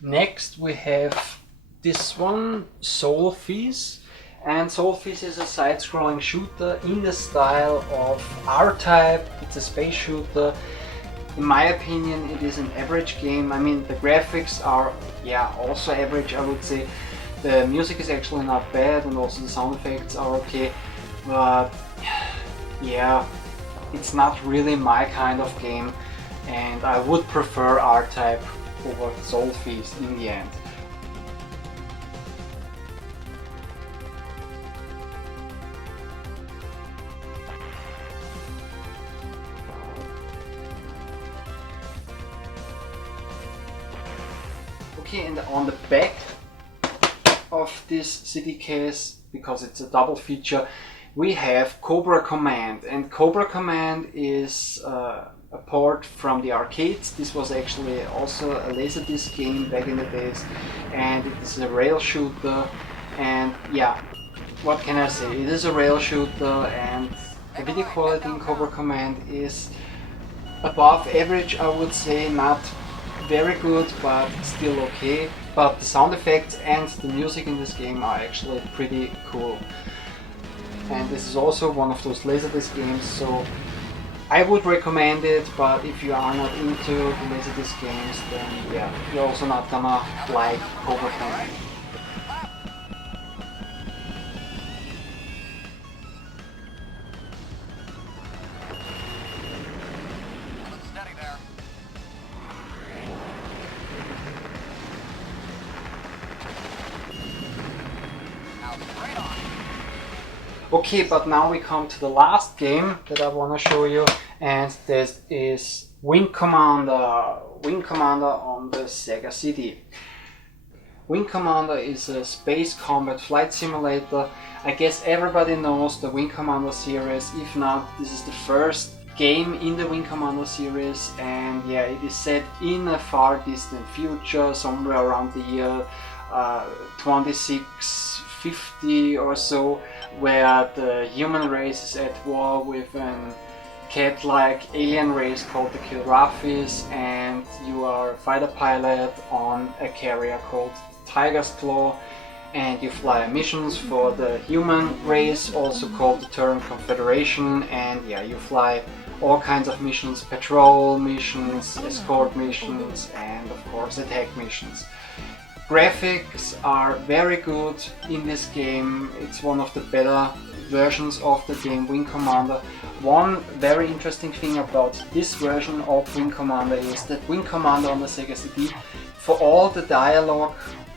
Next we have this one, Soulfees. And Soulfees is a side-scrolling shooter in the style of R-Type. It's a space shooter. In my opinion, it is an average game. I mean, the graphics are, yeah, also average, I would say. The music is actually not bad, and also the sound effects are okay. But yeah, it's not really my kind of game, and I would prefer R-Type over Soulfees in the end. Okay, and on the back of this CD case, because it's a double feature, we have Cobra Command, and Cobra Command is a port from the arcades. This was actually also a Laserdisc game back in the days, and it is a rail shooter. And yeah, what can I say? It is a rail shooter, and the video quality in Cobra Command is above average, I would say. Not very good, but still okay. But the sound effects and the music in this game are actually pretty cool. And this is also one of those Laserdisc games, so I would recommend it, but if you are not into the Laserdisc games, then yeah, you're also not gonna like Cobra Command. Okay, but now we come to the last game that I want to show you, and this is Wing Commander. Wing Commander on the Sega CD. Wing Commander is a space combat flight simulator. I guess everybody knows the Wing Commander series. If not, this is the first game in the Wing Commander series, and yeah, it is set in a far distant future, somewhere around the year 2650 or so, where the human race is at war with an cat-like alien race called the Kilrathis, and you are a fighter pilot on a carrier called Tiger's Claw, and you fly missions for the human race, also called the Terran Confederation, and yeah, you fly all kinds of missions, patrol missions, escort missions, and of course attack missions. Graphics are very good in this game. It's one of the better versions of the game Wing Commander. One very interesting thing about this version of Wing Commander is that Wing Commander on the Sega CD, for all the dialogue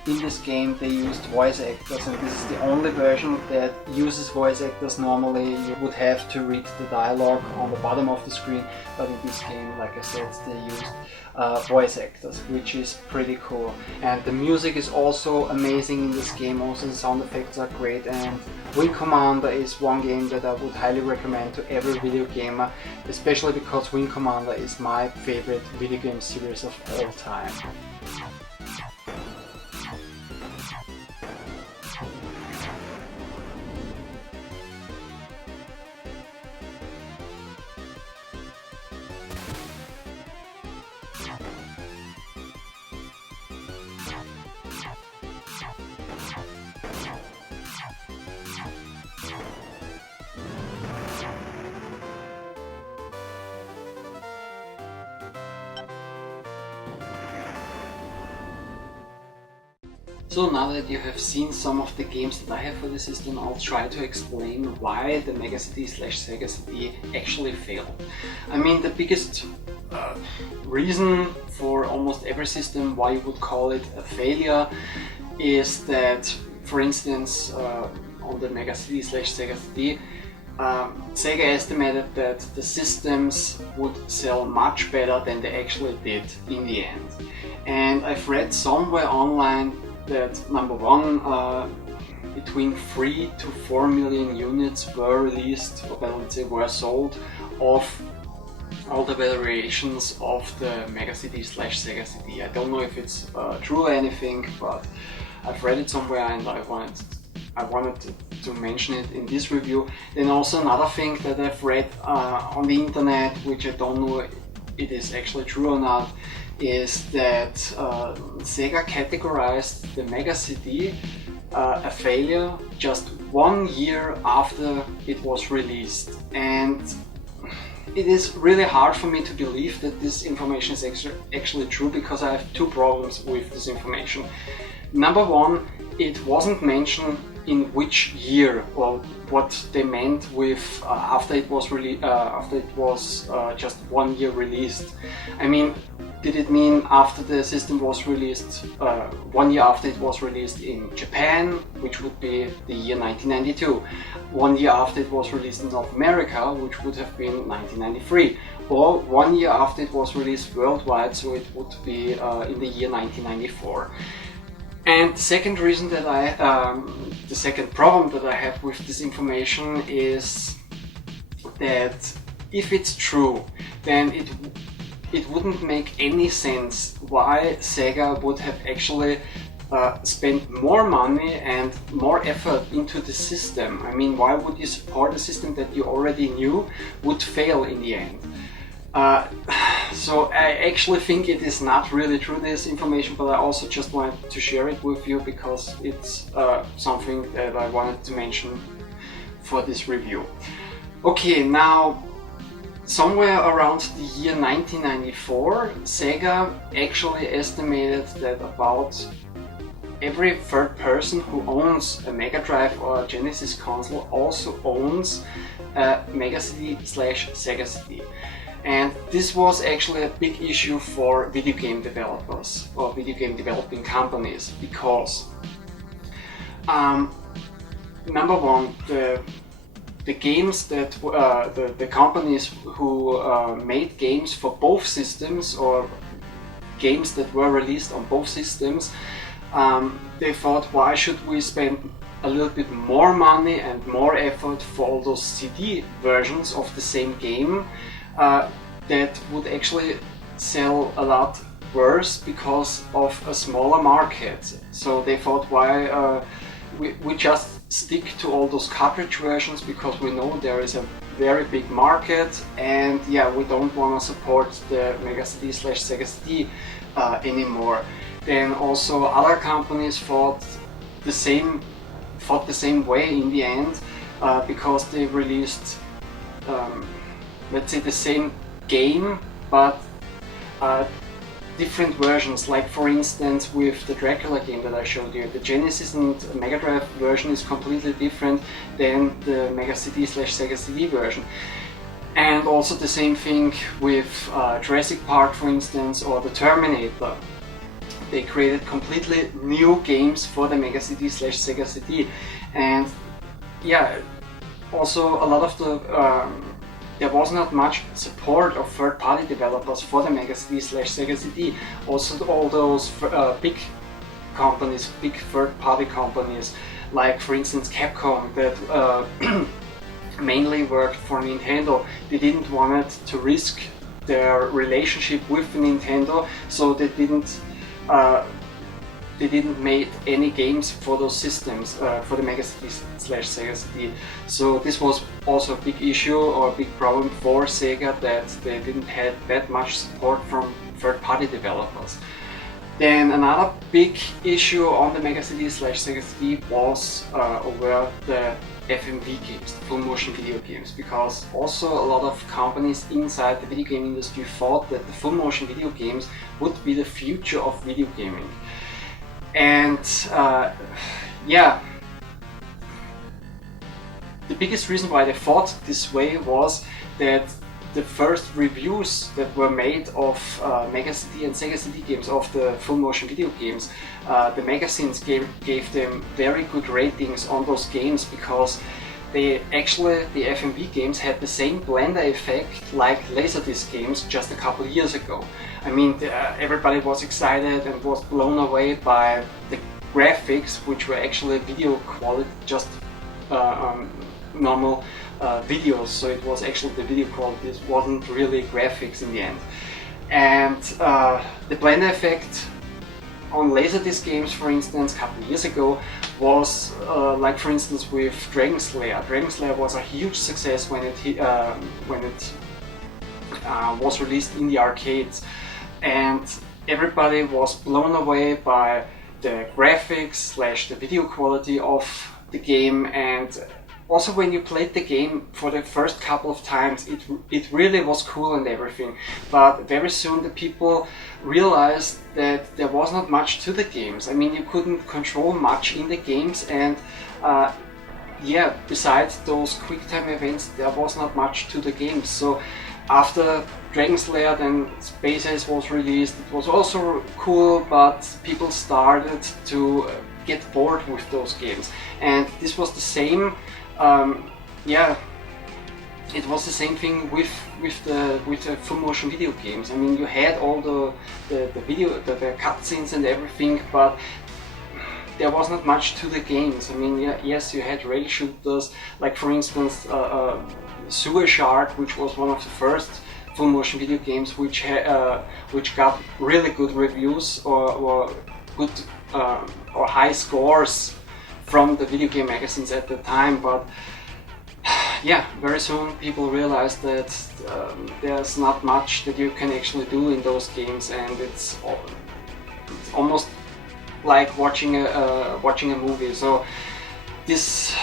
in this game they used voice actors, and this is the only version that uses voice actors. Normally you would have to read the dialogue on the bottom of the screen, but in this game, like I said, they used voice actors, which is pretty cool. And the music is also amazing in this game, also the sound effects are great, and Wing Commander is one game that I would highly recommend to every video gamer, especially because Wing Commander is my favorite video game series of all time. So now that you have seen some of the games that I have for the system, I'll try to explain why the Mega CD/Sega CD actually failed. I mean, the biggest reason for almost every system why you would call it a failure is that, for instance, on the Mega CD/Sega CD, Sega estimated that the systems would sell much better than they actually did in the end. And I've read somewhere online that number one, between 3 to 4 million units were released, or let's say were sold, of all the variations of the Mega CD/Sega CD. I don't know if it's true or anything, but I've read it somewhere and I wanted to mention it in this review. Then also another thing that I've read on the internet, which I don't know if it is actually true or not, is that Sega categorized the Mega CD a failure just 1 year after it was released, and it is really hard for me to believe that this information is actually true, because I have two problems with this information. Number one, it wasn't mentioned in which year, or what they meant with after it was just 1 year released. I mean, did it mean after the system was released, 1 year after it was released in Japan, which would be the year 1992, 1 year after it was released in North America, which would have been 1993, or 1 year after it was released worldwide, so it would be in the year 1994. And the second reason that the second problem that I have with this information is that if it's true, then it wouldn't make any sense why Sega would have actually spent more money and more effort into the system. I mean, why would you support a system that you already knew would fail in the end? So I actually think it is not really true, this information, but I also just wanted to share it with you because it's something that I wanted to mention for this review. Okay, now somewhere around the year 1994, Sega actually estimated that about every third person who owns a Mega Drive or a Genesis console also owns a Mega CD/Sega CD. And this was actually a big issue for video game developers or video game developing companies, because number one, the games that the companies who made games for both systems, or games that were released on both systems, they thought, why should we spend a little bit more money and more effort for all those CD versions of the same game that would actually sell a lot worse because of a smaller market. So they thought, why we just stick to all those cartridge versions, because we know there is a very big market, and yeah, we don't want to support the Mega CD/Sega CD anymore. Then also other companies thought the same way in the end, because they released let's say the same game, but different versions. Like for instance with the Dracula game that I showed you, the Genesis and Mega Drive version is completely different than the Mega CD/Sega CD version. And also the same thing with Jurassic Park, for instance, or the Terminator. They created completely new games for the Mega CD/Sega CD. And yeah, also a lot of the there was not much support of third-party developers for the Mega CD/Sega CD. Also all those big companies, big third-party companies, like for instance Capcom, that mainly worked for Nintendo, they didn't want to risk their relationship with Nintendo, so they didn't make any games for those systems, for the Mega CD/Sega CD. So this was also a big issue or a big problem for Sega, that they didn't have that much support from third-party developers. Then another big issue on the Mega CD/Sega CD was were the FMV games, the full motion video games, because also a lot of companies inside the video game industry thought that the full motion video games would be the future of video gaming. And yeah, the biggest reason why they thought this way was that the first reviews that were made of Mega CD and Sega CD games, of the full motion video games, the magazines gave them very good ratings on those games, because the FMV games had the same blender effect like Laserdisc games just a couple of years ago. I mean, everybody was excited and was blown away by the graphics, which were actually video quality, just normal videos, so it was actually the video quality, it wasn't really graphics in the end. And the blender effect on Laserdisc games, for instance, a couple of years ago, was like for instance with Dragon Slayer. Dragon Slayer was a huge success when it was released in the arcades, and everybody was blown away by the graphics slash the video quality of the game, and also when you played the game for the first couple of times, it really was cool and everything. But very soon the people realized that there was not much to the games. I mean, you couldn't control much in the games, and yeah, besides those quick time events, there was not much to the games. So after Dragon Slayer, then Space Ace was released. It was also cool, but people started to get bored with those games, and this was the same. Yeah, it was the same thing with the full motion video games. I mean, you had all the cutscenes and everything, but there was not much to the games. I mean, yeah, yes, you had rail shooters, like for instance, Sewer Shark, which was one of the first full motion video games which got really good reviews or good or high scores from the video game magazines at the time. But yeah, very soon people realized that there's not much that you can actually do in those games, and it's almost like watching a movie. So this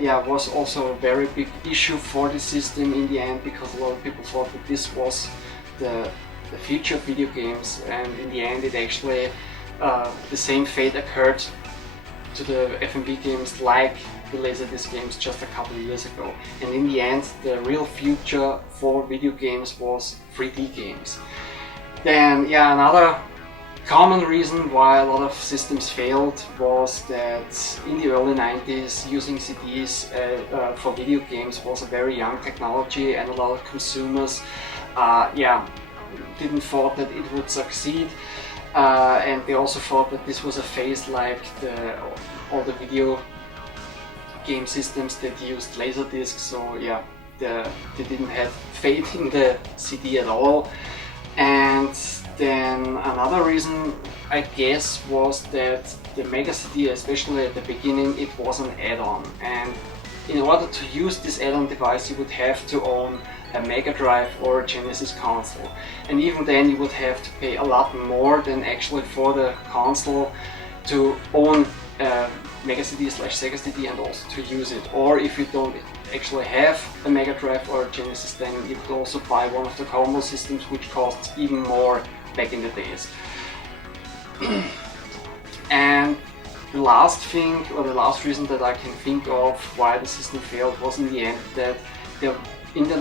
yeah, was also a very big issue for the system in the end, because a lot of people thought that this was the future of video games, and in the end it actually the same fate occurred to the FMV games like the Laserdisc games just a couple of years ago. And in the end, the real future for video games was 3D games. Then, yeah, another common reason why a lot of systems failed was that in the early 90s, using CDs for video games was a very young technology, and a lot of consumers yeah, didn't thought that it would succeed. And they also thought that this was a phase like all the video game systems that used Laserdiscs. So yeah, they didn't have faith in the CD at all. And then another reason, I guess, was that the Mega CD, especially at the beginning, it was an add-on, and in order to use this add-on device you would have to own a Mega Drive or a Genesis console, and even then you would have to pay a lot more than actually for the console to own a Mega CD slash Sega CD and also to use it. Or if you don't actually have a Mega Drive or a Genesis, then you could also buy one of the combo systems, which costs even more back in the days. And the last thing, or the last reason that I can think of why the system failed, was in the end that in the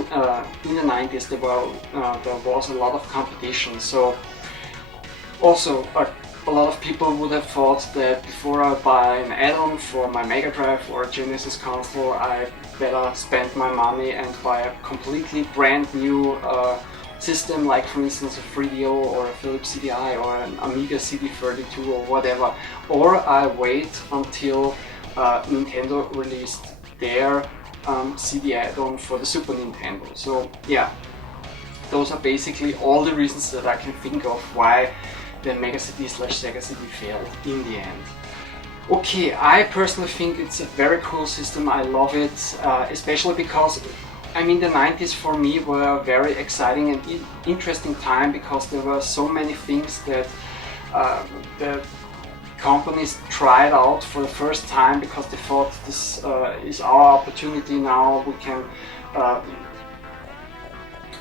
90s there was a lot of competition. So also a lot of people would have thought that before I buy an add-on for my Mega Drive or a Genesis console, I better spend my money and buy a completely brand new system, like for instance a 3DO or a Philips CDI or an Amiga CD32 or whatever, or I wait until Nintendo released their CD add-on for the Super Nintendo. So yeah, those are basically all the reasons that I can think of why the Mega CD slash Sega CD failed in the end. Okay, I personally think it's a very cool system. I love it, especially because I mean, the 90s for me were a very exciting and interesting time, because there were so many things that the companies tried out for the first time, because they thought this is our opportunity now. We can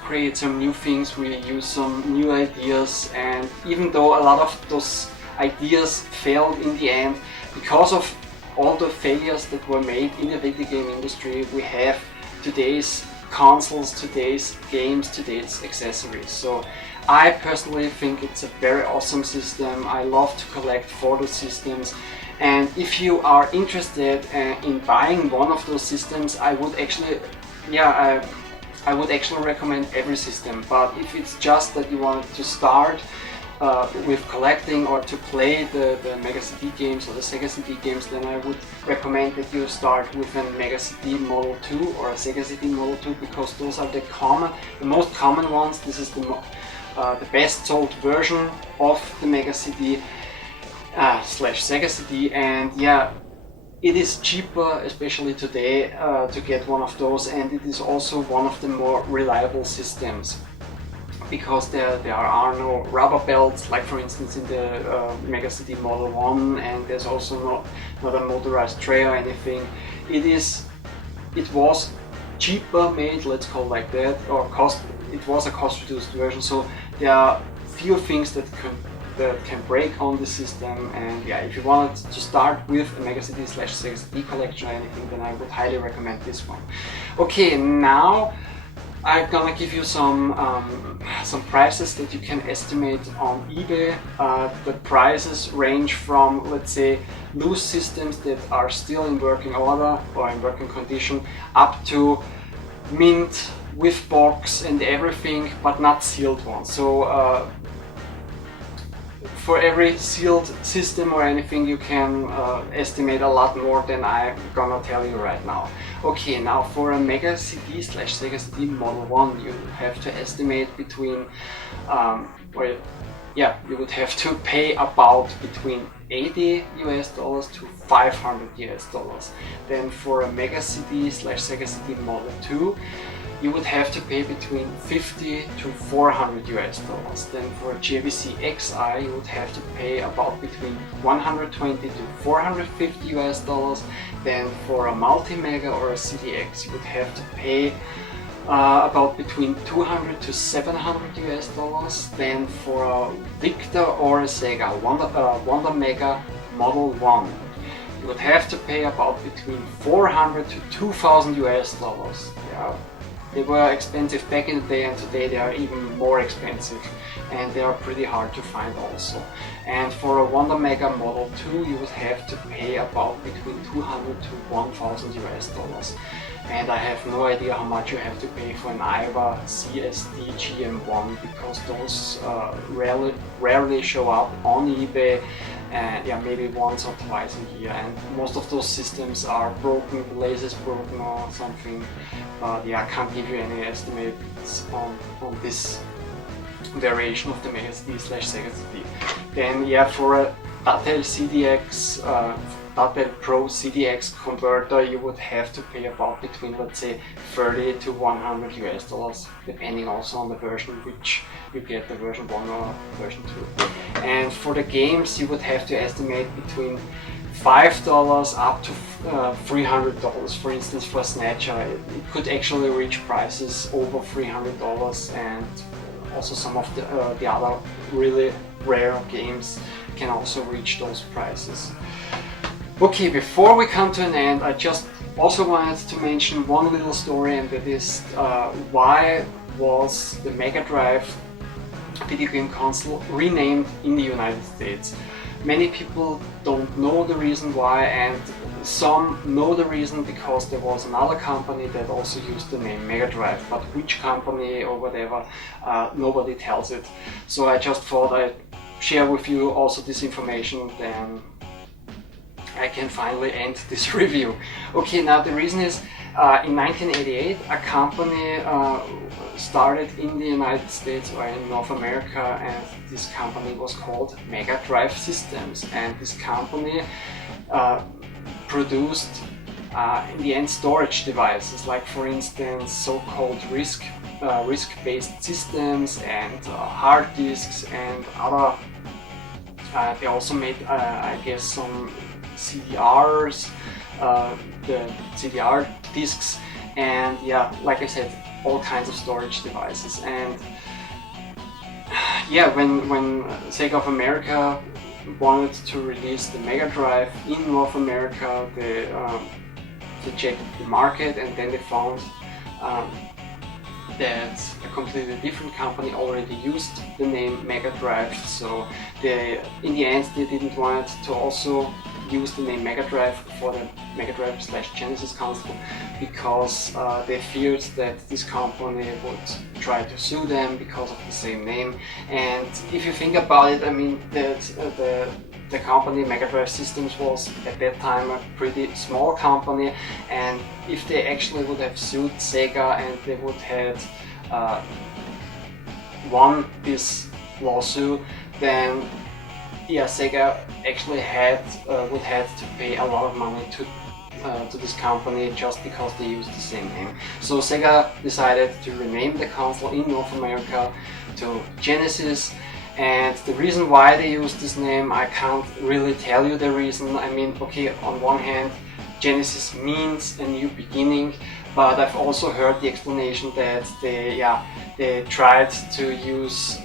create some new things, we use some new ideas, and even though a lot of those ideas failed in the end, because of all the failures that were made in the video game industry, we have today's consoles, today's games, today's accessories. So I personally think it's a very awesome system. I love to collect photo systems, and if you are interested in buying one of those systems, I would actually, yeah, I would actually recommend every system. But if it's just that you want to start with collecting or to play the Mega CD games or the Sega CD games, then I would recommend that you start with a Mega CD Model 2 or a Sega CD Model 2, because those are the most common ones. This is the best sold version of the Mega CD slash Sega CD, and yeah, it is cheaper, especially today, to get one of those, and it is also one of the more reliable systems. because there are no rubber belts, like for instance in the Mega CD Model 1, and there's also not a motorized tray or anything. It was cheaper made, let's call it like that, or it was a cost reduced version, so there are few things that can break on the system. And yeah, if you wanted to start with a Mega CD / Sega CD collection or anything, then I would highly recommend this one. Okay, now I'm gonna give you some prices that you can estimate on eBay. The prices range from, let's say, loose systems that are still in working order or in working condition, up to mint with box and everything, but not sealed ones. So for every sealed system or anything, you can estimate a lot more than I'm gonna tell you right now. Okay, now for a Mega CD / Sega CD Model 1, you have to estimate between, you would have to pay about between $80 to $500. Then for a Mega CD / Sega CD Model 2, you would have to pay between $50 to $400. Then for a JVC XI, you would have to pay about between $120 to $450. Then for a Multi-Mega or a CDX, you would have to pay about between $200 to $700. Then for a Victor or a Sega Wonder Mega Model 1, you would have to pay about between $400 to $2,000. Yeah. They were expensive back in the day, and today they are even more expensive, and they are pretty hard to find also. And for a Wonder Mega Model 2, you would have to pay about between $200 to $1,000. And I have no idea how much you have to pay for an IVA CSD GM1, because those rarely show up on eBay, and yeah, maybe once or twice a year, and most of those systems are broken, the laser's broken or something. But yeah, I can't give you any estimates on this variation of the Mega CD / Sega CD. Then yeah, for a Datel CDX, Datel Pro CDX converter, you would have to pay about between, let's say, $30 to $100, depending also on the version which you get, the version 1 or version 2. And for the games, you would have to estimate between $5 up to $300. For instance, for Snatcher, it could actually reach prices over $300, and also some of the other really rare games can also reach those prices. Okay, before we come to an end, I just also wanted to mention one little story, and that is why was the Mega Drive video game console renamed in the United States. Many people don't know the reason why, and some know the reason because there was another company that also used the name Mega Drive, but which company or whatever, nobody tells it. So I just thought I'd share with you also this information, then I can finally end this review. Okay, now the reason is, in 1988 a company started in the United States or in North America, and this company was called Mega Drive Systems, and this company produced in the end storage devices, like for instance so-called RISC-based systems and hard disks and other. They also made I guess some CDRs, the CDR disks, and yeah, like I said, all kinds of storage devices. And yeah, when Sega of America wanted to release the Mega Drive in North America, they checked the market, and then they found that a completely different company already used the name Mega Drive. So in the end they didn't want to also use the name Mega Drive for the Mega Drive / Genesis console, because they feared that this company would try to sue them because of the same name. And if you think about it, I mean, the company Mega Drive Systems was at that time a pretty small company, and if they actually would have sued Sega and they would have won this lawsuit, then yeah, Sega actually would have to pay a lot of money to this company just because they used the same name. So Sega decided to rename the console in North America to Genesis. And the reason why they use this name, I can't really tell you the reason. I mean, okay, on one hand, Genesis means a new beginning, but I've also heard the explanation that they tried to use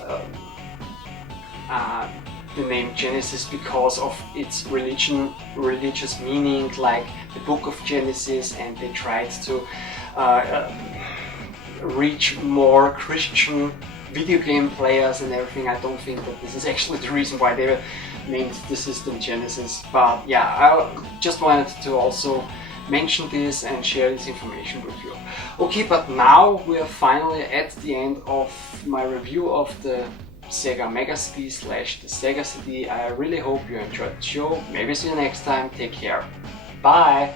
the name Genesis because of its religious meaning, like the Book of Genesis, and they tried to reach more Christian video game players and everything. I don't think that this is actually the reason why they named the system Genesis, but yeah, I just wanted to also mention this and share this information with you. Okay, but now we are finally at the end of my review of the Sega Mega CD / the Sega CD. I really hope you enjoyed the show. Maybe see you next time. Take care. Bye!